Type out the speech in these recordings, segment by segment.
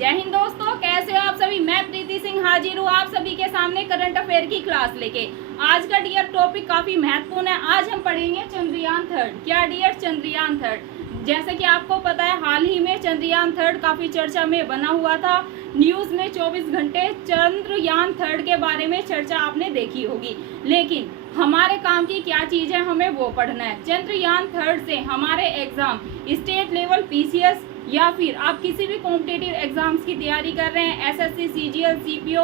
जय हिंद दोस्तों, कैसे हो आप सभी। मैं प्रीति सिंह हाजिर हूँ आप सभी के सामने करंट अफेयर की क्लास लेके। आज का डियर टॉपिक काफी महत्वपूर्ण है। आज हम पढ़ेंगे चंद्रयान थर्ड। क्या डियर, चंद्रयान थर्ड। जैसे कि आपको पता है, हाल ही में चंद्रयान थर्ड काफी चर्चा में बना हुआ था। न्यूज में 24 घंटे चंद्रयान थर्ड के बारे में चर्चा आपने देखी होगी। लेकिन हमारे काम की क्या चीज है, हमें वो पढ़ना है। चंद्रयान थर्ड से हमारे एग्जाम स्टेट लेवल पीसीएस या फिर आप किसी भी कॉम्पिटिटिव एग्जाम्स की तैयारी कर रहे हैं, एसएससी, सीजीएल, सीपीओ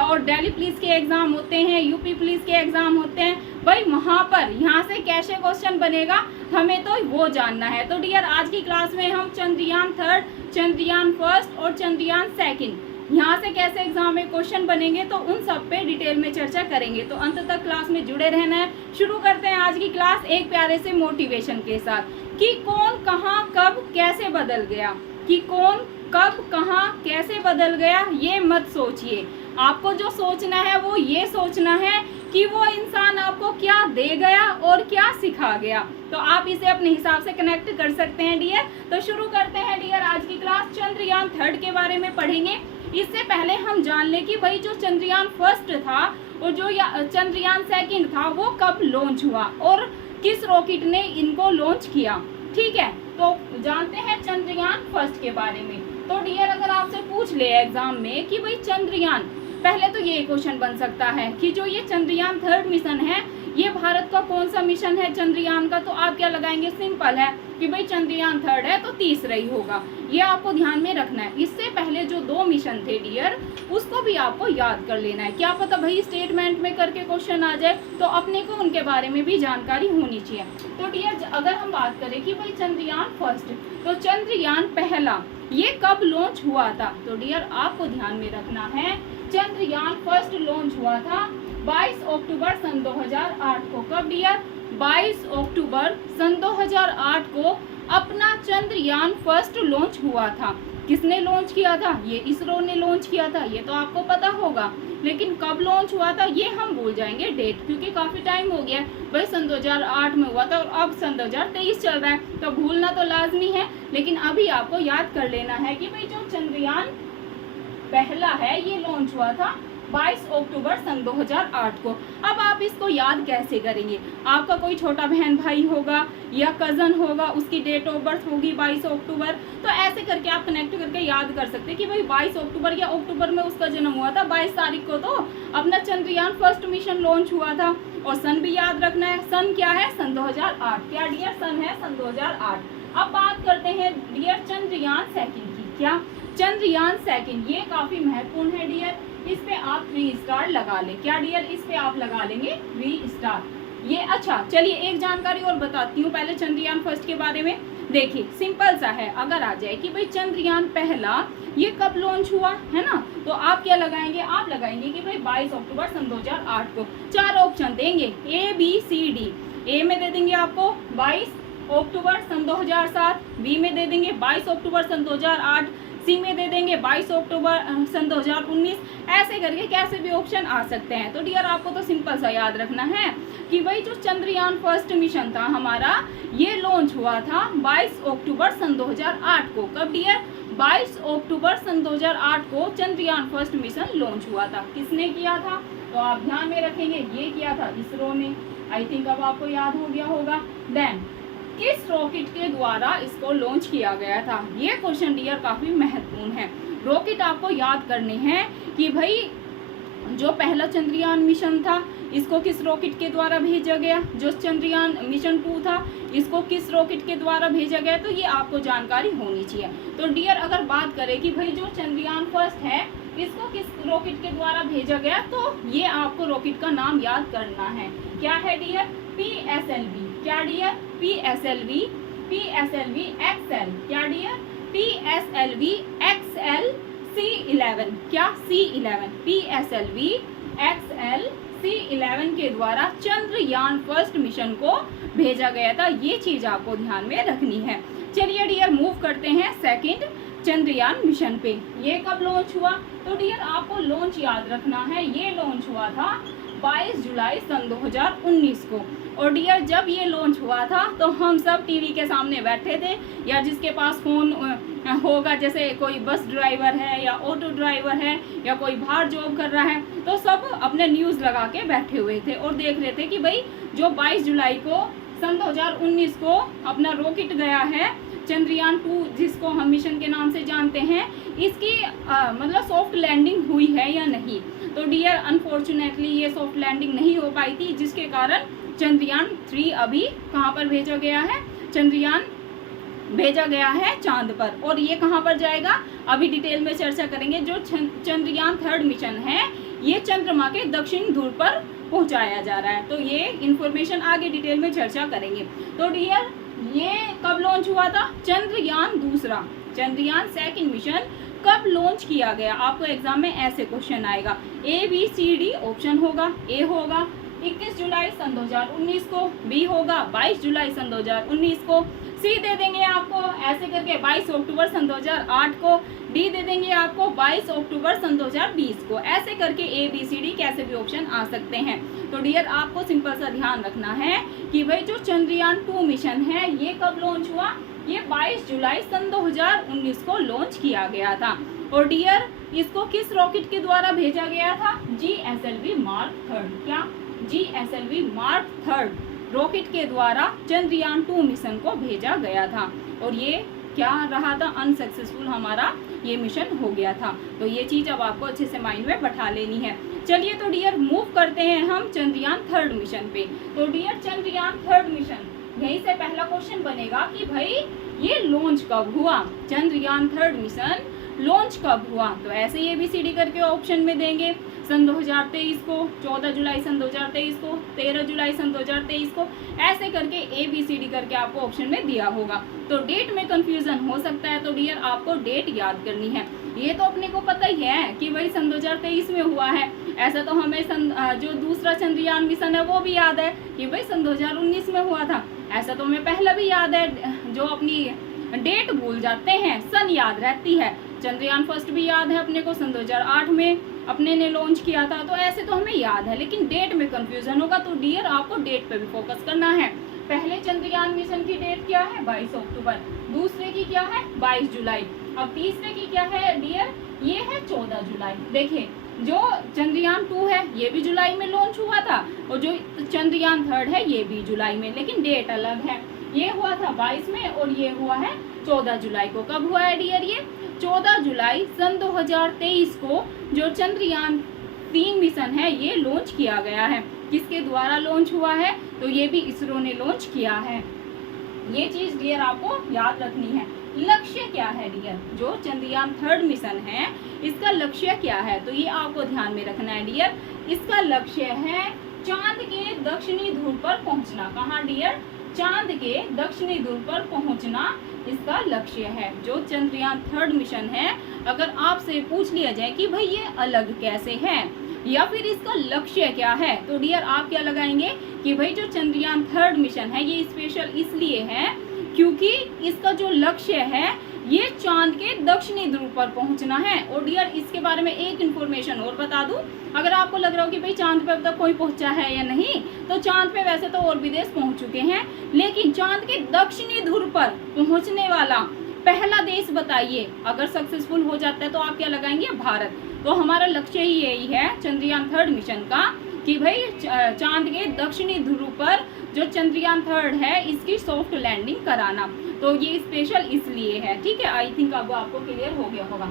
और दिल्ली पुलिस के एग्जाम होते हैं, यूपी पुलिस के एग्जाम होते हैं, भाई वहां पर यहाँ से कैसे क्वेश्चन बनेगा हमें तो वो जानना है। तो डियर, आज की क्लास में हम चंद्रयान थर्ड, चंद्रयान फर्स्ट और चंद्रयान सेकंड यहाँ से कैसे एग्जाम में क्वेश्चन बनेंगे, तो उन सब पे डिटेल में चर्चा करेंगे। तो अंत तक क्लास में जुड़े रहना है। शुरू करते हैं आज की क्लास एक प्यारे से मोटिवेशन के साथ कि कौन कहाँ कब कैसे बदल गया। कि कौन कब कहाँ कैसे बदल गया ये मत सोचिए। आपको जो सोचना है वो ये सोचना है कि वो इंसान आपको क्या दे गया और क्या सिखा गया। तो आप इसे अपने हिसाब से कनेक्ट कर सकते हैं डियर। तो शुरू करते हैं डियर आज की क्लास। चंद्रयान थर्ड के बारे में पढ़ेंगे। इससे पहले हम जान लें कि भाई जो चंद्रयान फर्स्ट था और जो चंद्रयान सेकंड था वो कब लॉन्च हुआ और किस रॉकेट ने इनको लॉन्च किया। ठीक है, तो जानते हैं चंद्रयान फर्स्ट के बारे में। तो डियर, अगर आपसे पूछ ले एग्जाम में कि भाई चंद्रयान, पहले तो ये क्वेश्चन बन सकता है कि जो ये चंद्रयान थर्ड मिशन है ये भारत का कौन सा मिशन है चंद्रयान का। तो आप क्या लगाएंगे, सिंपल है कि भाई चंद्रयान थर्ड है तो तीसरा ही होगा। ये आपको ध्यान में रखना है। इससे पहले जो दो मिशन थे डियर, उसको भी आपको याद कर लेना है। क्या पता भाई स्टेटमेंट में करके क्वेश्चन आ जाए, तो अपने को उनके बारे में भी जानकारी होनी चाहिए। तो डियर, अगर हम बात करें कि भाई चंद्रयान फर्स्ट, तो चंद्रयान पहला ये कब लॉन्च हुआ था, तो डियर आपको ध्यान में रखना है चंद्रयान फर्स्ट लॉन्च हुआ था 22 अक्टूबर सन 2008 को। कब डियर, 22 अक्टूबर सन 2008 को अपना चंद्रयान फर्स्ट लॉन्च हुआ था। किसने लॉन्च किया था, ये इसरो ने लॉन्च किया था, ये तो आपको पता होगा। लेकिन कब लॉन्च हुआ था ये हम भूल जाएंगे डेट, क्योंकि काफी टाइम हो गया। भाई सन 2008 में हुआ था और अब सन 2023 चल रहा है, तो भूलना तो लाजमी है। लेकिन अभी आपको याद कर लेना है कि भाई जो चंद्रयान पहला है ये लॉन्च हुआ था 22 अक्टूबर सन 2008 को। अब आप इसको याद कैसे करेंगे। आपका कोई छोटा बहन भाई होगा या कजन होगा, उसकी डेट ऑफ बर्थ होगी 22 अक्टूबर, तो ऐसे करके आप कनेक्ट करके याद कर सकते हैं कि भाई 22 अक्टूबर या अक्टूबर में उसका जन्म हुआ था, 22 तारीख को तो अपना चंद्रयान फर्स्ट मिशन लॉन्च हुआ था। और सन भी याद रखना है। सन क्या है, सन 2008। क्या डियर, सन है सन 2008। अब बात करते हैं डियर चंद्रयान सेकंड की। क्या, चंद्रयान सेकंड ये काफी महत्वपूर्ण है डियर। इस पे आप 3 स्टार लगा लें। क्या डियर, इस पे आप लगा लेंगे 3 स्टार। ये अच्छा, चलिए एक जानकारी और बताती हूँ पहले चंद्रयान फर्स्ट के बारे में। देखिए सिंपल सा है, अगर आ जाए कि भाई चंद्रयान पहला ये कब लॉन्च हुआ है ना, तो आप क्या लगाएंगे, आप लगाएंगे कि भाई 22 अक्टूबर सन 2008 को। 4 ऑप्शन देंगे A B C D। ए में दे देंगे आपको 22 अक्टूबर सन 2007, बी में दे देंगे 22 अक्टूबर सन 2008, सी में दे देंगे 22 अक्टूबर सन 2019। ऐसे करके कैसे भी ऑप्शन आ सकते हैं। तो डियर आपको तो सिंपल सा याद रखना है कि भाई जो चंद्रयान फर्स्ट मिशन था हमारा ये लॉन्च हुआ था 22 अक्टूबर सन 2008 को। कब डियर, 22 अक्टूबर सन 2008 को चंद्रयान फर्स्ट मिशन लॉन्च हुआ था। किसने किया था, तो आप ध्यान में रखेंगे ये किया था इसरो ने। आई थिंक अब आपको याद हो गया होगा। देन किस रॉकेट के द्वारा इसको लॉन्च किया गया था, ये क्वेश्चन डियर काफी महत्वपूर्ण है। रॉकेट आपको याद करने हैं कि भाई जो पहला चंद्रयान मिशन था इसको किस रॉकेट के द्वारा भेजा गया, जो चंद्रयान मिशन 2 था इसको किस रॉकेट के द्वारा भेजा गया, तो ये आपको जानकारी होनी चाहिए। तो डियर अगर बात करें कि भाई जो चंद्रयान फर्स्ट है इसको किस रॉकेट के द्वारा भेजा गया, तो ये आपको रॉकेट का नाम याद करना है। क्या है डियर, PSLV। क्या डियर, PSLV, PSLV XL। क्या डियर, PSLV XL C11। क्या, C11, PSLV XL C11 के द्वारा चंद्रयान फर्स्ट मिशन को भेजा गया था। ये चीज आपको ध्यान में रखनी है। चलिए डियर मूव करते हैं सेकंड चंद्रयान मिशन पे। ये कब लॉन्च हुआ, तो डियर आपको लॉन्च याद रखना है। ये लॉन्च हुआ था 22 जुलाई सन 2019 को। और डियर जब ये लॉन्च हुआ था तो हम सब टीवी के सामने बैठे थे, या जिसके पास फ़ोन होगा, जैसे कोई बस ड्राइवर है या ऑटो ड्राइवर है या कोई बाहर जॉब कर रहा है, तो सब अपने न्यूज़ लगा के बैठे हुए थे और देख रहे थे कि भाई जो 22 जुलाई को सन 2019 को अपना रॉकेट गया है चंद्रयान 2, जिसको हम मिशन के नाम से जानते हैं, इसकी मतलब सॉफ्ट लैंडिंग हुई है या नहीं। तो डियर अनफॉर्चुनेटली ये सॉफ्ट लैंडिंग नहीं हो पाई थी, जिसके कारण चंद्रयान 3 अभी कहाँ पर भेजा गया है, चंद्रयान भेजा गया है चांद पर। और ये कहाँ पर जाएगा अभी डिटेल में चर्चा करेंगे। जो चंद्रयान 3 मिशन है ये चंद्रमा के दक्षिण ध्रुव पर पहुंचाया जा रहा है। तो ये इंफॉर्मेशन आगे डिटेल में चर्चा करेंगे। तो डियर ये कब लॉन्च हुआ था, चंद्रयान 2, चंद्रयान 2 मिशन कब लॉन्च किया गया। आपको एग्जाम में ऐसे क्वेश्चन आएगा, ABCD ऑप्शन होगा, ए होगा 21 जुलाई सन 2019 को, बी होगा 22 जुलाई सन 2019 को, सी दे देंगे आपको ऐसे करके 22 अक्टूबर सन 2008 को, डी दे देंगे आपको 22 अक्टूबर सन 2020 को। ऐसे करके ABCD कैसे भी ऑप्शन आ सकते हैं। तो डियर आपको सिंपल सा ध्यान रखना है कि भाई जो चंद्रयान 2 मिशन है ये कब लॉन्च हुआ, ये 22 जुलाई सन 2019 को लॉन्च किया गया था। और डियर इसको किस रॉकेट के द्वारा भेजा गया था, GSLV मार्क 3, क्या GSLV मार्क 3 रॉकेट के द्वारा चंद्रयान 2 मिशन को भेजा गया था। और ये क्या रहा था, अनसक्सेसफुल हमारा ये मिशन हो गया था। तो ये चीज़ अब आपको अच्छे से माइंड में बैठा लेनी है। चलिए तो डियर मूव करते हैं हम चंद्रयान 3 मिशन पे। तो डियर चंद्रयान 3 मिशन, यहीं से पहला क्वेश्चन बनेगा कि भाई ये लॉन्च कब हुआ, चंद्रयान 3 मिशन लॉन्च कब हुआ। तो ऐसे ही ABCD करके ऑप्शन में देंगे, सन 2023 को, 14 जुलाई सन 2023 को, 13 जुलाई सन 2023 को, ऐसे करके ABCD करके आपको ऑप्शन में दिया होगा। तो डेट में कंफ्यूजन हो सकता है, तो डियर आपको डेट याद करनी है। ये तो अपने को पता ही है कि भाई सन 2023 में हुआ है, ऐसा तो हमें जो दूसरा चंद्रयान मिशन है वो भी याद है कि भाई सन 2019 में हुआ था, ऐसा तो हमें पहला भी याद है। जो अपनी डेट भूल जाते हैं, सन याद रहती है। चंद्रयान 1 भी याद है अपने को, सन 2008 में अपने ने लॉन्च किया था, तो ऐसे तो हमें याद है, लेकिन डेट में कंफ्यूजन होगा। तो डियर आपको डेट पे भी फोकस करना है। पहले चंद्रयान मिशन की डेट क्या है, 22 अक्टूबर, दूसरे की क्या है 22 जुलाई, अब तीसरे की क्या है डियर, ये है 14 जुलाई। देखिए जो चंद्रयान 2 है ये भी जुलाई में लॉन्च हुआ था, और जो चंद्रयान 3 है ये भी जुलाई में, लेकिन डेट अलग है। ये हुआ था 22 में और ये हुआ है 14 जुलाई को। कब हुआ है डियर, ये 14 जुलाई सन 2023 को जो चंद्रयान 3 मिशन है ये लॉन्च किया गया है। किसके द्वारा लॉन्च हुआ है, तो ये भी इसरो ने लॉन्च किया है। ये चीज डियर आपको याद रखनी है। लक्ष्य क्या है डियर, जो चंद्रयान 3 मिशन है इसका लक्ष्य क्या है, तो ये आपको ध्यान में रखना है डियर। इसका लक्ष्य है चांद के दक्षिणी ध्रुव पर पहुंचना। कहाँ डियर, चांद के दक्षिणी ध्रुव पर पहुंचना इसका लक्ष्य है। जो चंद्रयान 3 मिशन है, अगर आपसे पूछ लिया जाए कि भाई ये अलग कैसे है या फिर इसका लक्ष्य क्या है, तो डियर आप क्या लगाएंगे कि भाई जो चंद्रयान 3 मिशन है ये स्पेशल इसलिए है क्योंकि इसका जो लक्ष्य है ये चांद के दक्षिणी ध्रुव पर पहुंचना है। और डियर इसके बारे में एक इन्फॉर्मेशन और बता दूं, अगर आपको लग रहा हो कि भाई चांद पे अब तक कोई पहुंचा है या नहीं, तो चांद पे वैसे तो और भी देश पहुंच चुके हैं, लेकिन चांद के दक्षिणी ध्रुव पर पहुंचने वाला पहला देश बताइए। अगर सक्सेसफुल हो जाता है तो आप क्या लगाएंगे, भारत। तो हमारा लक्ष्य ही यही है चंद्रयान 3 मिशन का कि भाई चांद के दक्षिणी ध्रुव पर जो चंद्रयान 3 है इसकी सॉफ्ट लैंडिंग कराना। तो ये स्पेशल इसलिए है, ठीक है। आई थिंक अब आपको क्लियर हो गया होगा।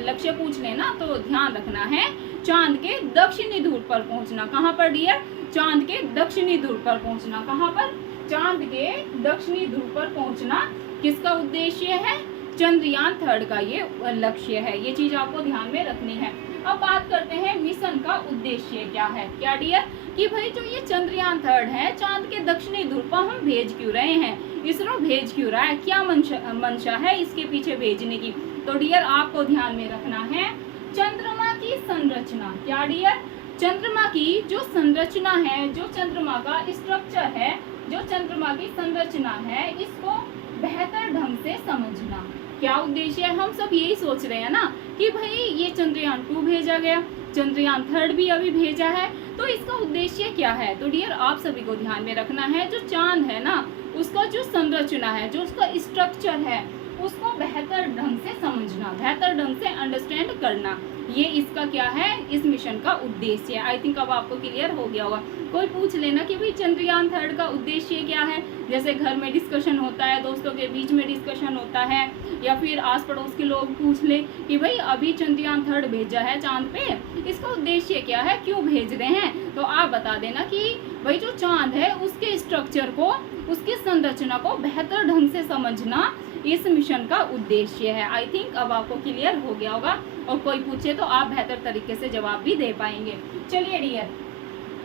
लक्ष्य पूछ लेना तो ध्यान रखना है चांद के दक्षिणी ध्रुव पर पहुंचना। कहाँ पर डियर, चांद के दक्षिणी ध्रुव पर पहुंचना। कहाँ पर, चांद के दक्षिणी ध्रुव पर पहुंचना किसका उद्देश्य है, चंद्रयान 3 का ये लक्ष्य है। ये चीज आपको ध्यान में रखनी है। अब बात करते हैं मिशन का उद्देश्य क्या है। क्या डियर, कि भाई जो ये चंद्रयान 3 है चांद के दक्षिणी ध्रुव पर हम भेज क्यों रहे हैं, इसरो भेज क्यों रहा है, क्या मंशा है इसके पीछे भेजने की। तो डियर आपको ध्यान में रखना है चंद्रमा की संरचना। क्या डियर, चंद्रमा की जो संरचना है, जो चंद्रमा का स्ट्रक्चर है, जो चंद्रमा की संरचना है, इसको बेहतर ढंग से समझना। क्या उद्देश्य है? हम सब यही सोच रहे हैं ना कि भाई ये चंद्रयान 2 भेजा गया, चंद्रयान 3 भी अभी भेजा है, तो इसका उद्देश्य क्या है? तो डियर आप सभी को ध्यान में रखना है, जो चांद है ना उसका जो संरचना है, जो उसका स्ट्रक्चर है, उसको बेहतर ढंग से समझना, बेहतर ढंग से अंडरस्टैंड करना, ये इसका क्या है, इस मिशन का उद्देश्य है। आई थिंक अब आपको क्लियर हो गया होगा। कोई पूछ लेना कि भाई चंद्रयान 3 का उद्देश्य क्या है, जैसे घर में डिस्कशन होता है, दोस्तों के बीच में डिस्कशन होता है, या फिर आस पड़ोस के लोग पूछ ले कि भाई अभी चंद्रयान 3 भेजा है चांद पे, इसका उद्देश्य क्या है, क्यों भेज रहे हैं, तो आप बता देना कि भाई जो चांद है उसके स्ट्रक्चर को, उसकी संरचना को बेहतर ढंग से समझना इस मिशन का उद्देश्य है। आई थिंक अब आपको क्लियर हो गया होगा, और कोई पूछे तो आप बेहतर तरीके से जवाब भी दे पाएंगे। चलिए डियर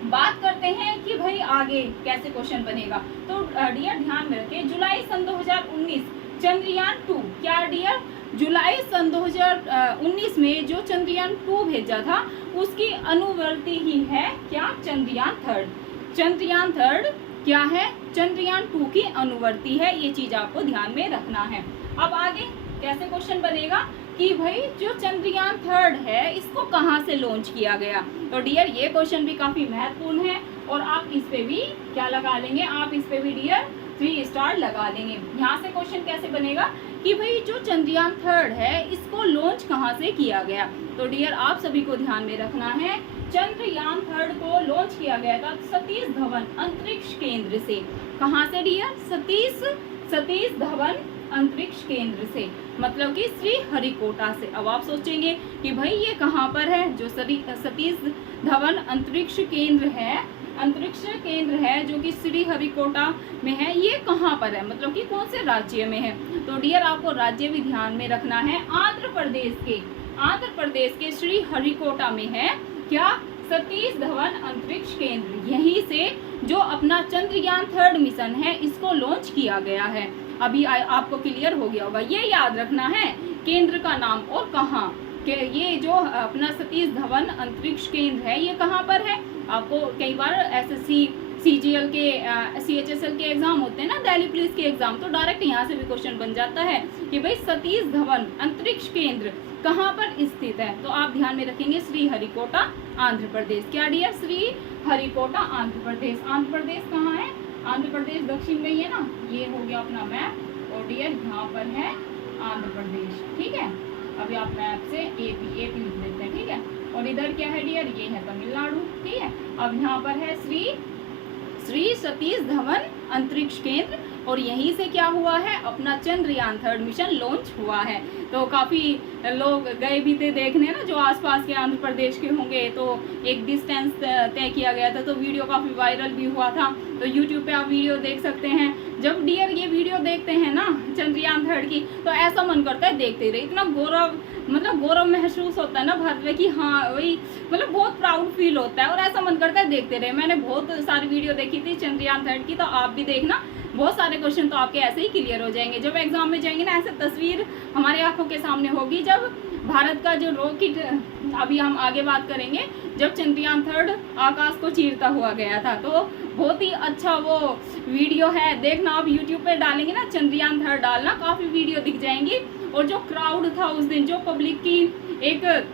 बात करते हैं कि भाई आगे कैसे क्वेश्चन बनेगा। तो डियर ध्यान में रखें, जुलाई सन 2019 चंद्रयान 2, क्या डियर जुलाई सन 2019 में जो चंद्रयान 2 भेजा था उसकी अनुवर्ती ही है क्या, चंद्रयान 3। चंद्रयान 3 क्या है, चंद्रयान 2 की अनुवर्ती है, ये चीज आपको ध्यान में रखना है। अब आगे कैसे क्वेश्चन बनेगा कि भाई जो चंद्रयान 3 है इसको कहाँ से लॉन्च किया गया। तो डियर ये क्वेश्चन भी काफी महत्वपूर्ण है, और आप इस पे भी क्या लगा लेंगे, आप इस पे भी डियर 3 स्टार लगा लेंगे। यहाँ से क्वेश्चन कैसे बनेगा कि भाई जो चंद्रयान 3 है इसको लॉन्च कहाँ से किया गया। तो डियर आप सभी को ध्यान में रखना है, चंद्रयान 3 को लॉन्च किया गया था सतीश धवन अंतरिक्ष केंद्र से। कहाँ से डियर, सतीश धवन अंतरिक्ष केंद्र से, मतलब कि श्री हरिकोटा से। अब आप सोचेंगे कि भाई ये कहाँ पर है, जो सतीश धवन अंतरिक्ष केंद्र है जो कि श्री हरिकोटा में है, ये कहाँ पर है, मतलब कि कौन से राज्य में है। तो डियर आपको राज्य भी ध्यान में रखना है, आंध्र प्रदेश के श्री हरिकोटा में है क्या, सतीश धवन अंतरिक्ष केंद्र। यहीं से जो अपना चंद्रयान 3 मिशन है इसको लॉन्च किया गया है। अभी आपको क्लियर हो गया होगा, ये याद रखना है केंद्र का नाम और कहाँ के, ये जो अपना सतीश धवन अंतरिक्ष केंद्र है ये कहाँ पर है। आपको कई बार एसएससी सीजीएल के सीएचएसएल के एग्जाम होते हैं ना, दिल्ली पुलिस के एग्जाम, तो डायरेक्ट यहाँ से भी क्वेश्चन बन जाता है कि भाई सतीश धवन अंतरिक्ष केंद्र कहाँ पर स्थित है। तो आप ध्यान में रखेंगे श्री हरिकोटा आंध्र प्रदेश। क्या डियर, श्री हरिकोटा आंध्र प्रदेश। आंध्र प्रदेश कहाँ है, आंध्र प्रदेश दक्षिण में ही है ना, ये हो गया अपना मैप, और डियर यहाँ पर है आंध्र प्रदेश, ठीक है। अभी आप मैप से एपी लिख देते हैं, ठीक है। और इधर क्या है डियर, ये है तमिलनाडु, ठीक है। अब यहाँ पर है श्री सतीश धवन अंतरिक्ष केंद्र, और यहीं से क्या हुआ है, अपना चंद्रयान 3 मिशन लॉन्च हुआ है। तो काफ़ी लोग गए भी थे देखने ना, जो आसपास के आंध्र प्रदेश के होंगे, तो एक डिस्टेंस तय किया गया था, तो वीडियो काफ़ी वायरल भी हुआ था। तो यूट्यूब पे आप वीडियो देख सकते हैं। जब डियर ये वीडियो देखते हैं ना चंद्रयान 3 की, तो ऐसा मन करता है देखते रहे, इतना गौरव महसूस होता है ना भारत में कि हाँ वही, मतलब बहुत प्राउड फील होता है, और ऐसा मन करता है देखते रहे। मैंने बहुत सारी वीडियो देखी थी चंद्रयान 3 की, तो आप भी देखना, बहुत सारे क्वेश्चन तो आपके ऐसे ही क्लियर हो जाएंगे। जब एग्जाम में जाएंगे ना, ऐसे तस्वीर हमारे आंखों के सामने होगी, जब भारत का जो रॉकेट, अभी हम आगे बात करेंगे, जब चंद्रयान 3 आकाश को चीरता हुआ गया था, तो बहुत ही अच्छा वो वीडियो है, देखना आप यूट्यूब पे डालेंगे ना, चंद्रयान 3 डालना, काफ़ी वीडियो दिख जाएंगी। और जो क्राउड था उस दिन, जो पब्लिक की एक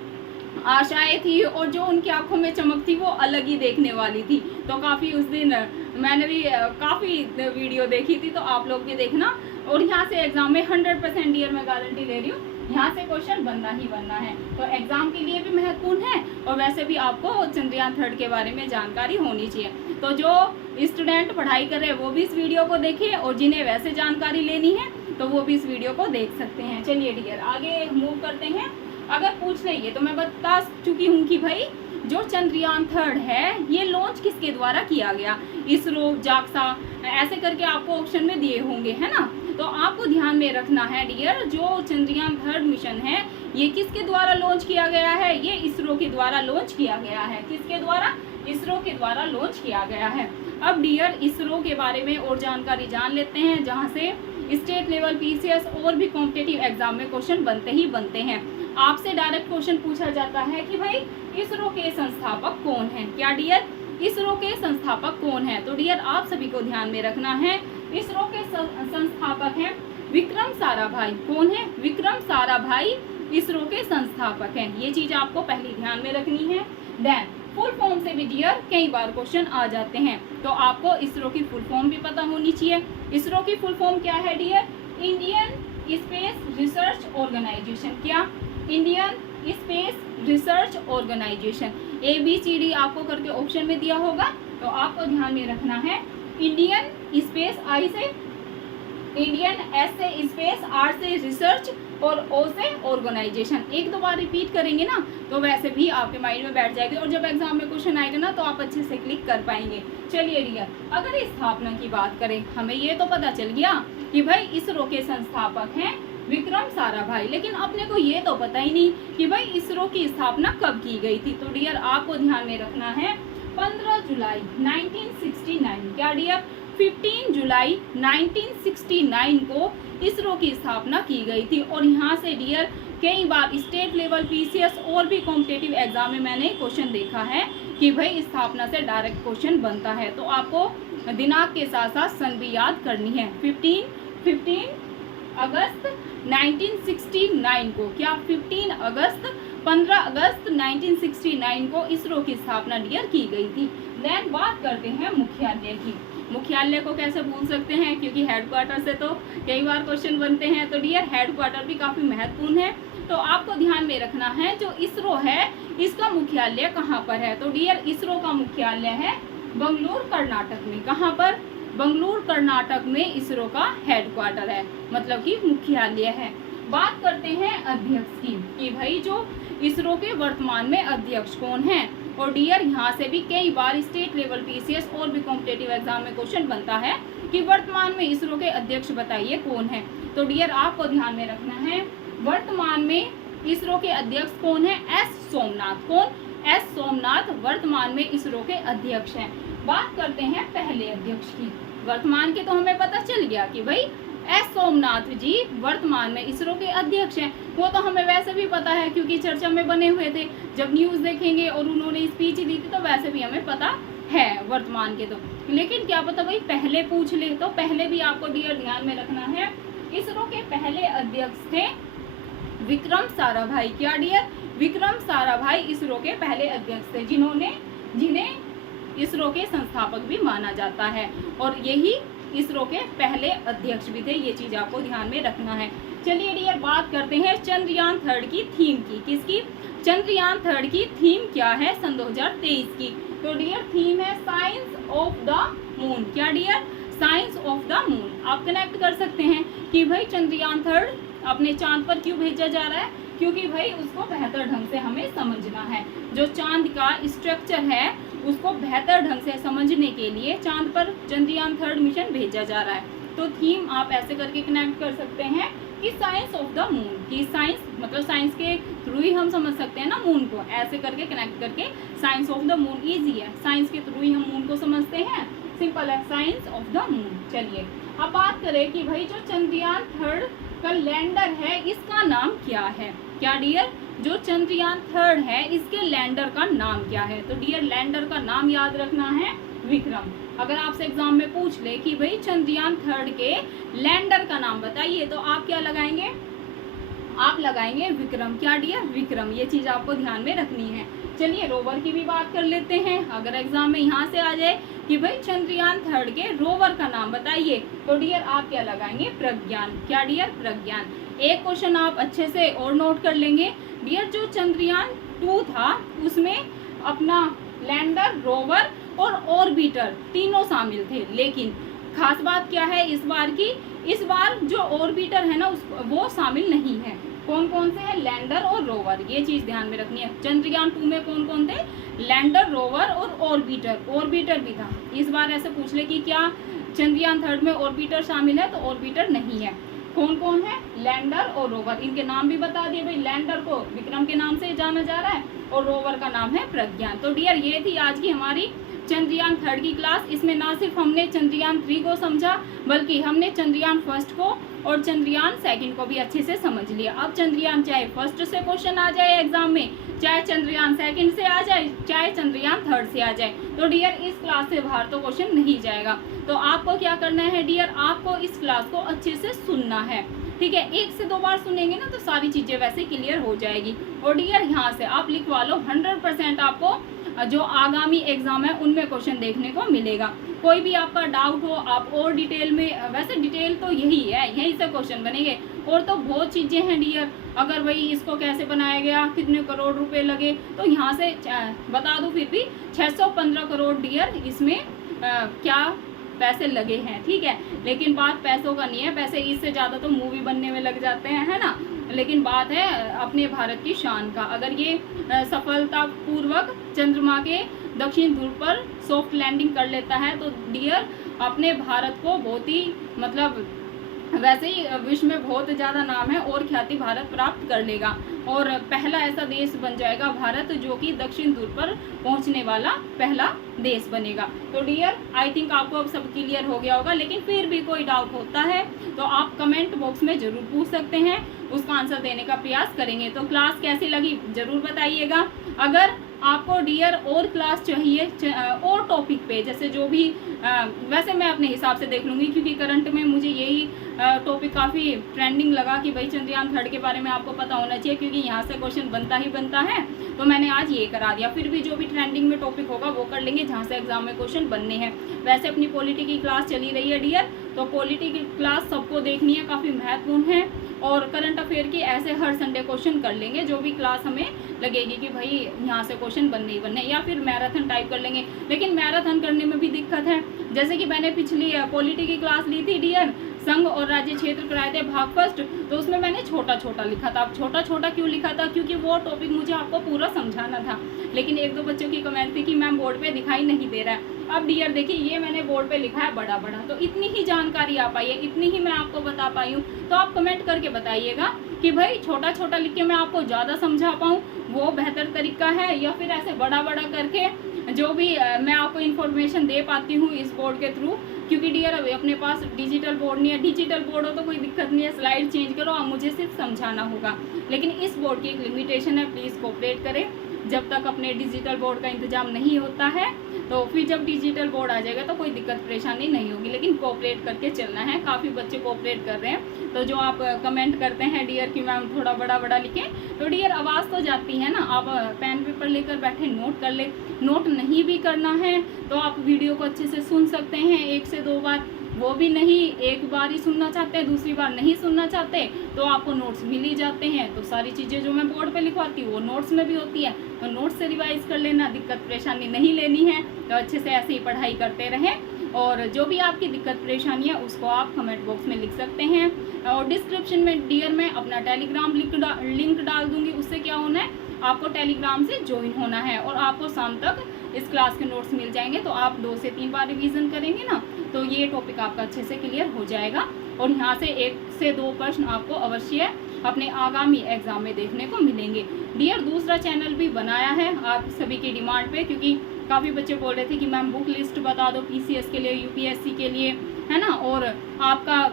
आशाएं थी और जो उनकी आंखों में चमक थी, वो अलग ही देखने वाली थी। तो काफ़ी उस दिन मैंने भी काफ़ी वीडियो देखी थी, तो आप लोग भी देखना। और यहाँ से एग्जाम में 100% डियर मैं गारंटी दे रही हूँ, यहाँ से क्वेश्चन बनना ही बनना है। तो एग्जाम के लिए भी महत्वपूर्ण है, और वैसे भी आपको चंद्रयान 3 के बारे में जानकारी होनी चाहिए। तो जो स्टूडेंट पढ़ाई कर रहे हैं वो भी इस वीडियो को देखें, और जिन्हें वैसे जानकारी लेनी है तो वो भी इस वीडियो को देख सकते हैं। चलिए डियर आगे मूव करते हैं। अगर पूछ लेंगे तो मैं बता चुकी हूँ कि भाई जो चंद्रयान 3 है ये लॉन्च किसके द्वारा किया गया, इसरो, जाक्सा, ऐसे करके आपको ऑप्शन में दिए होंगे, है ना। तो आपको ध्यान में रखना है डियर, जो चंद्रयान 3 मिशन है ये किसके द्वारा लॉन्च किया गया है, ये इसरो के द्वारा लॉन्च किया गया है। किसके द्वारा, इसरो के द्वारा लॉन्च किया गया है। अब डियर इसरो के बारे में और जानकारी जान लेते हैं, जहाँ से स्टेट लेवल पीसीएस और भी कॉम्पिटिटिव एग्जाम में क्वेश्चन बनते ही बनते हैं। आपसे डायरेक्ट क्वेश्चन पूछा जाता है कि भाई इसरो के संस्थापक कौन हैं। क्या डियर, इसरो के संस्थापक कौन है। तो डियर आप सभी को ध्यान में रखना है, इसरो के संस्थापक हैं विक्रम साराभाई कौन है? विक्रम साराभाई इसरो के संस्थापक हैं। ये चीज आपको पहले ध्यान में रखनी है। देन फुल फॉर्म से भी डियर कई बार क्वेश्चन आ जाते हैं, तो आपको इसरो की फुल फॉर्म भी पता होनी चाहिए। इसरो की फुल फॉर्म क्या है dear? Indian space research organisation. क्या? Indian space research organisation. ABCD आपको करके ऑप्शन में दिया होगा, तो आपको ध्यान में रखना है इंडियन स्पेस I से, इंडियन S से स्पेस, R से रिसर्च और O से ऑर्गेनाइजेशन। एक दो बार रिपीट करेंगे ना तो वैसे भी आपके माइंड में बैठ जाएगी, और जब एग्जाम में क्वेश्चन आएगा ना तो आप अच्छे से क्लिक कर पाएंगे। चलिए डियर, अगर इस स्थापना की बात करें, हमें ये तो पता चल गया कि भाई इसरो के संस्थापक हैं विक्रम साराभाई, लेकिन अपने को ये तो पता ही नहीं कि भाई इसरो की स्थापना कब की गई थी। तो डियर आपको ध्यान में रखना है 15 जुलाई 1969। क्या डियर? 15 जुलाई 1969 को इसरो की स्थापना की गई थी। और यहाँ से डियर कई बार स्टेट लेवल PCS और भी कॉम्पिटेटिव एग्जाम में मैंने क्वेश्चन देखा है कि भाई स्थापना से डायरेक्ट क्वेश्चन बनता है, तो आपको दिनांक के साथ साथ सन भी याद करनी है। 15 अगस्त 1969 को, क्या 15 अगस्त 1969 को इसरो की स्थापना डियर की गई थी। देन बात करते हैं मुख्यालय की। मुख्यालय को कैसे भूल सकते हैं, क्योंकि हेडक्वार्टर से तो कई बार क्वेश्चन बनते हैं, तो डियर हेडक्वार्टर भी काफ़ी महत्वपूर्ण है। तो आपको ध्यान में रखना है जो इसरो है इसका मुख्यालय कहाँ पर है। तो डियर इसरो का मुख्यालय है बंगलुरु कर्नाटक में। कहाँ पर? बंगलुरु कर्नाटक में इसरो का हेडक्वार्टर है, मतलब कि मुख्यालय है। बात करते हैं अध्यक्ष की कि भाई जो इसरो के वर्तमान में अध्यक्ष कौन है। और डियर यहाँ से भी कई बार स्टेट लेवल PCS और भी कॉम्पिटेटिव एग्जाम में क्वेश्चन बनता है कि वर्तमान में इसरो के अध्यक्ष बताइए कौन है। तो डियर आपको ध्यान में रखना है वर्तमान में इसरो के अध्यक्ष कौन है? S सोमनाथ। कौन? S सोमनाथ वर्तमान में इसरो के अध्यक्ष हैं। बात करते हैं पहले अध्यक्ष की। वर्तमान के तो हमें पता चल गया कि भाई S सोमनाथ जी वर्तमान में इसरो के अध्यक्ष हैं। वो तो हमें वैसे भी पता है क्योंकि चर्चा में बने हुए थे, जब न्यूज़ देखेंगे और उन्होंने स्पीच दी थी तो वैसे भी हमें पता है वर्तमान के तो। लेकिन क्या पता भाई पहले पूछ ले, तो पहले भी आपको डियर ध्यान में रखना है इसरो के पहले अध्यक्ष थे विक्रम साराभाई। क्या डियर? विक्रम साराभाई इसरो के पहले अध्यक्ष थे, जिन्हें इसरो के संस्थापक भी माना जाता है, और यही इसरो के पहले अध्यक्ष भी थे। ये चीज आपको ध्यान में रखना है। चलिए डियर बात करते हैं चंद्रयान 3 की थीम की। किसकी? चंद्रयान 3 की थीम क्या है सन 2023 की? तो डियर थीम है साइंस ऑफ द मून। क्या dear? Science of the moon. आप कनेक्ट कर सकते हैं कि भाई चंद्रयान 3 अपने चांद पर क्यों भेजा जा रहा है, क्योंकि भाई उसको बेहतर ढंग से हमें समझना है। जो चांद का स्ट्रक्चर है उसको बेहतर ढंग से समझने के लिए चांद पर चंद्रयान 3 मिशन भेजा जा रहा है। तो थीम आप ऐसे करके कनेक्ट कर सकते हैं कि साइंस ऑफ द मून, कि साइंस मतलब साइंस के थ्रू ही हम समझ सकते हैं ना मून को। ऐसे करके कनेक्ट करके science of the moon easy है, साइंस के थ्रू ही हम मून को समझते हैं, सिंपल है, साइंस ऑफ द मून। चलिए अब बात करें कि भाई जो चंद्रयान 3 का लैंडर है इसका नाम क्या है। क्या डियर? जो चंद्रयान 3 है इसके लैंडर का नाम क्या है। तो डियर लैंडर का नाम याद रखना है विक्रम। अगर आपसे एग्जाम में पूछ ले कि भाई चंद्रयान 3 के लैंडर का नाम बताइए, तो आप क्या लगाएंगे? आप लगाएंगे विक्रम। क्या डियर? विक्रम। ये चीज आपको ध्यान में रखनी है। चलिए रोवर की भी बात कर लेते हैं। अगर एग्जाम में यहाँ से आ जाए कि भाई चंद्रयान 3 के रोवर का नाम बताइए, तो डियर आप क्या लगाएंगे? प्रज्ञान। क्या डियर? प्रज्ञान। एक क्वेश्चन आप अच्छे से और नोट कर लेंगे डियर, जो चंद्रयान 2 था उसमें अपना लैंडर, रोवर और ऑर्बिटर तीनों शामिल थे, लेकिन खास बात क्या है इस बार की, इस बार जो ऑर्बिटर है ना वो शामिल नहीं है। कौन कौन से हैं? लैंडर और रोवर। ये चीज ध्यान में रखनी है। चंद्रयान 2 में कौन कौन थे? लैंडर, रोवर और ऑर्बिटर। ऑर्बिटर भी था। इस बार ऐसे पूछ ले कि क्या चंद्रयान 3 में ऑर्बिटर शामिल है, तो ऑर्बिटर नहीं है। कौन कौन है? लैंडर और रोवर। इनके नाम भी बता दिए भाई, लैंडर को विक्रम के नाम से जाना जा रहा है और रोवर का नाम है प्रज्ञान। तो डियर ये थी आज की हमारी चंद्रयान 3 की क्लास। इसमें ना सिर्फ हमने चंद्रयान 3 को समझा, बल्कि हमने चंद्रयान 1 को और चंद्रयान 2 को भी अच्छे से समझ लिया। अब चंद्रयान चाहे 1 से क्वेश्चन आ जाए एग्जाम में, चाहे चंद्रयान 2 से आ जाए, चाहे चंद्रयान 3 से आ जाए, तो डियर इस क्लास से बाहर तो क्वेश्चन नहीं जाएगा। तो आपको क्या करना है डियर, आपको इस क्लास को अच्छे से सुनना है, ठीक है। 1 से 2 बार सुनेंगे ना तो सारी चीज़ें वैसे क्लियर हो जाएगी। और डियर यहाँ से आप लिखवा लो 100% आपको जो आगामी एग्जाम है उनमें क्वेश्चन देखने को मिलेगा। कोई भी आपका डाउट हो आप और डिटेल में, वैसे डिटेल तो यही है, यही से क्वेश्चन बनेंगे। और तो बहुत चीज़ें हैं डियर, अगर वही इसको कैसे बनाया गया, कितने करोड़ रुपए लगे, तो यहाँ से बता दूँ फिर भी 615 करोड़ डियर इसमें क्या पैसे लगे हैं, ठीक है। लेकिन बात पैसों का नहीं है, पैसे इससे ज़्यादा तो मूवी बनने में लग जाते हैं, है ना। लेकिन बात है अपने भारत की शान का। अगर ये सफलतापूर्वक चंद्रमा के दक्षिण ध्रुव पर सॉफ्ट लैंडिंग कर लेता है तो डियर अपने भारत को बहुत ही मतलब वैसे ही विश्व में बहुत ज़्यादा नाम है और ख्याति भारत प्राप्त कर लेगा और पहला ऐसा देश बन जाएगा भारत जो कि दक्षिण ध्रुव पर पहुंचने वाला पहला देश बनेगा। तो डियर आई थिंक आपको अब सब क्लियर हो गया होगा, लेकिन फिर भी कोई डाउट होता है तो आप कमेंट बॉक्स में ज़रूर पूछ सकते हैं, उसका आंसर देने का प्रयास करेंगे। तो क्लास कैसी लगी ज़रूर बताइएगा। अगर आपको डियर और क्लास चाहिए और टॉपिक पे, जैसे जो भी वैसे मैं अपने हिसाब से देख लूँगी, क्योंकि करंट में मुझे यही टॉपिक काफ़ी ट्रेंडिंग लगा कि भाई चंद्रयान 3 के बारे में आपको पता होना चाहिए, क्योंकि यहाँ से क्वेश्चन बनता ही बनता है। तो मैंने आज ये करा दिया, फिर भी जो भी ट्रेंडिंग में टॉपिक होगा वो कर लेंगे जहाँ से एग्जाम में क्वेश्चन बनने हैं। वैसे अपनी पॉलिटी की क्लास चली रही है डियर, तो पॉलिटी की क्लास सबको देखनी है, काफ़ी महत्वपूर्ण है। और करंट अफेयर की ऐसे हर संडे क्वेश्चन कर लेंगे, जो भी क्लास हमें लगेगी कि भाई यहाँ से क्वेश्चन बनने ही बनने, या फिर मैराथन टाइप कर लेंगे। लेकिन मैराथन करने में भी दिक्कत है, जैसे कि मैंने पिछली पॉलिटी की क्लास ली थी डियर, संघ और राज्य क्षेत्र कराए थे भाग फर्स्ट, तो उसमें मैंने छोटा छोटा लिखा था। अब छोटा छोटा क्यों लिखा था, क्योंकि वो टॉपिक मुझे आपको पूरा समझाना था। लेकिन 1-2 बच्चों की कमेंट थी कि मैम बोर्ड पे दिखाई नहीं दे रहा है। अब डियर देखिए ये मैंने बोर्ड पे लिखा है बड़ा बड़ा, तो इतनी ही जानकारी आ पाई है, इतनी ही मैं आपको बता पाई हूँ। तो आप कमेंट करके बताइएगा कि भाई छोटा छोटा लिख के मैं आपको ज़्यादा समझा पाऊँ वो बेहतर तरीका है, या फिर ऐसे बड़ा बड़ा करके जो भी मैं आपको इन्फॉर्मेशन दे पाती हूँ इस बोर्ड के थ्रू। क्योंकि डियर अभी अपने पास डिजिटल बोर्ड नहीं है, डिजिटल बोर्ड हो तो कोई दिक्कत नहीं है, स्लाइड चेंज करो, अब मुझे सिर्फ समझाना होगा। लेकिन इस बोर्ड की एक लिमिटेशन है, प्लीज़ कोऑपरेट करें। जब तक अपने डिजिटल बोर्ड का इंतजाम नहीं होता है, तो फिर जब डिजिटल बोर्ड आ जाएगा तो कोई दिक्कत परेशानी नहीं होगी, लेकिन कोऑपरेट करके चलना है। काफ़ी बच्चे कोऑपरेट कर रहे हैं। तो जो आप कमेंट करते हैं डियर कि मैम थोड़ा बड़ा बड़ा लिखें, तो डियर आवाज़ तो जाती है ना, आप पेन पेपर लेकर बैठे नोट कर ले। नोट नहीं भी करना है तो आप वीडियो को अच्छे से सुन सकते हैं 1 से 2 बार, वो भी नहीं एक बार ही सुनना चाहते हैं, दूसरी बार नहीं सुनना चाहते तो आपको नोट्स मिल ही जाते हैं। तो सारी चीज़ें जो मैं बोर्ड पे लिखवाती हूँ वो नोट्स में भी होती है, तो नोट्स से रिवाइज कर लेना, दिक्कत परेशानी नहीं लेनी है। तो अच्छे से ऐसे ही पढ़ाई करते रहें, और जो भी आपकी दिक्कत परेशानी है उसको आप कमेंट बॉक्स में लिख सकते हैं। और डिस्क्रिप्शन में डियर मैं अपना टेलीग्राम लिंक डाल दूँगी, उससे क्या होना है आपको टेलीग्राम से ज्वाइन होना है और आपको शाम तक इस क्लास के नोट्स मिल जाएंगे। तो आप 2 से 3 बार रिवीजन करेंगे ना तो ये टॉपिक आपका अच्छे से क्लियर हो जाएगा, और यहाँ से 1 से 2 प्रश्न आपको अवश्य अपने आगामी एग्जाम में देखने को मिलेंगे। डियर दूसरा चैनल भी बनाया है आप सभी की डिमांड पे, क्योंकि काफ़ी बच्चे बोल रहे थे कि मैम बुक लिस्ट बता दो पीसीएस के लिए, यूपीएससी के लिए, है ना। और आपका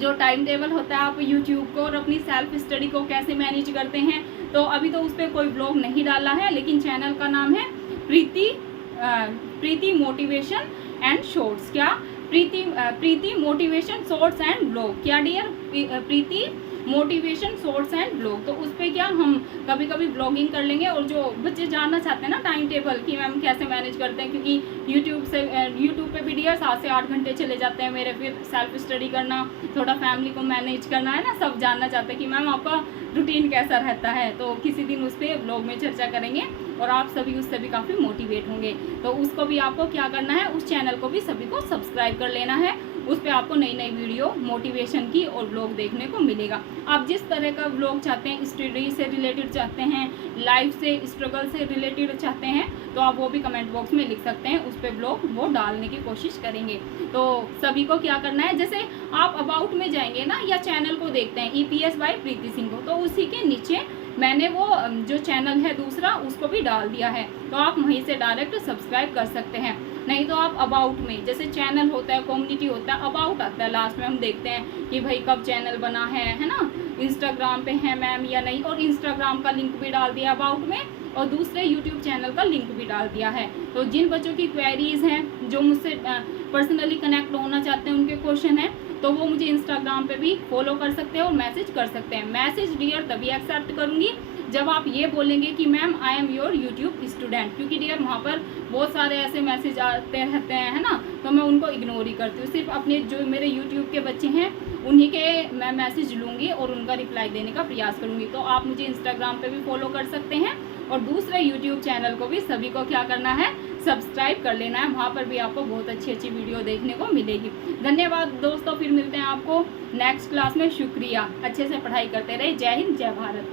जो टाइम टेबल होता है आप यूट्यूब को और अपनी सेल्फ स्टडी को कैसे मैनेज करते हैं, तो अभी तो उस पर कोई ब्लॉग नहीं डाला है, लेकिन चैनल का नाम है प्रीति मोटिवेशन एंड शॉर्ट्स। क्या Preeti motivation shorts and blog, क्या dear Preeti motivation shorts and blog. तो उस पर क्या हम कभी कभी ब्लॉगिंग कर लेंगे, और जो बच्चे जानना चाहते हैं ना टाइम टेबल कि मैम कैसे मैनेज करते हैं, क्योंकि यूट्यूब पे भी डियर 7 से 8 घंटे चले जाते हैं मेरे, फिर सेल्फ स्टडी करना, थोड़ा फैमिली को मैनेज करना, है ना। सब जानना चाहते हैं कि मैम आपका रूटीन कैसा रहता है, तो किसी दिन उस पर ब्लॉग में चर्चा करेंगे और आप सभी उससे भी काफ़ी मोटिवेट होंगे। तो उसको भी आपको क्या करना है, उस चैनल को भी सभी को सब्सक्राइब कर लेना है, उस पर आपको नई नई वीडियो मोटिवेशन की और ब्लॉग देखने को मिलेगा। आप जिस तरह का ब्लॉग चाहते हैं, स्टडी से रिलेटेड चाहते हैं, लाइफ से स्ट्रगल से रिलेटेड चाहते हैं, तो आप वो भी कमेंट बॉक्स में लिख सकते हैं, उस पर ब्लॉग वो डालने की कोशिश करेंगे। तो सभी को क्या करना है, जैसे आप अबाउट में जाएंगे ना या चैनल को देखते हैं EPS बाय प्रीति सिंह को, तो उसी के नीचे मैंने वो जो चैनल है दूसरा उसको भी डाल दिया है, तो आप वहीं से डायरेक्ट सब्सक्राइब कर सकते हैं। नहीं तो आप अबाउट में, जैसे चैनल होता है, कम्युनिटी होता है, अबाउट आता है लास्ट में, हम देखते हैं कि भाई कब चैनल बना है ना, इंस्टाग्राम पे है मैम या नहीं, और इंस्टाग्राम का लिंक भी डाल दिया अबाउट में, और दूसरे यूट्यूब चैनल का लिंक भी डाल दिया है। तो जिन बच्चों की क्वेरीज हैं, जो मुझसे पर्सनली कनेक्ट होना चाहते हैं, उनके क्वेश्चन हैं, तो वो मुझे इंस्टाग्राम पे भी फॉलो कर सकते हैं और मैसेज कर सकते हैं। मैसेज डियर तभी एक्सेप्ट करूँगी जब आप ये बोलेंगे कि ma'am I am your YouTube student, क्योंकि डियर वहाँ पर बहुत सारे ऐसे मैसेज आते रहते हैं, है ना, तो मैं उनको इग्नोर ही करती हूँ। सिर्फ अपने जो मेरे यूट्यूब के बच्चे हैं उन्हीं के मैं मैसेज लूँगी और उनका रिप्लाई देने का प्रयास करूँगी। तो आप मुझे इंस्टाग्राम पे भी फॉलो कर सकते हैं और दूसरे यूट्यूब चैनल को भी सभी को क्या करना है, सब्सक्राइब कर लेना है। वहाँ पर भी आपको बहुत अच्छी अच्छी वीडियो देखने को मिलेगी। धन्यवाद दोस्तों, फिर मिलते हैं आपको नेक्स्ट क्लास में। शुक्रिया, अच्छे से पढ़ाई करते रहे। जय हिंद, जय भारत।